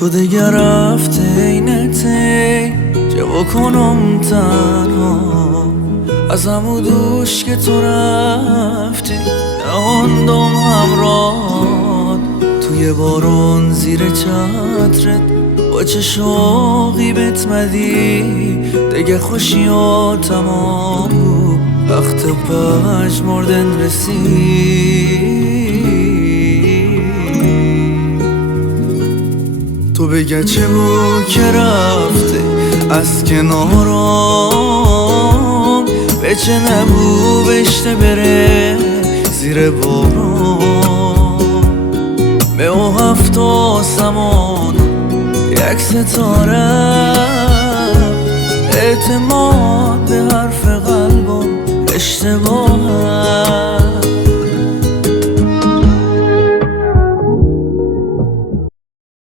تو دیگه رفته اینته چه بکنم تنها از همو دوش که تو رفتی نماندم همراه توی بارون زیر چترت با چه شوقی بهت مدی دیگه خوشیا تمام بود وقت پژمردن رسید تو بگه چه بود که رفته از کنارم به چه نبو بشته بره زیر بارم به او هفت آسمان یک ستاره اعتماد به حرف قلبم اشتباه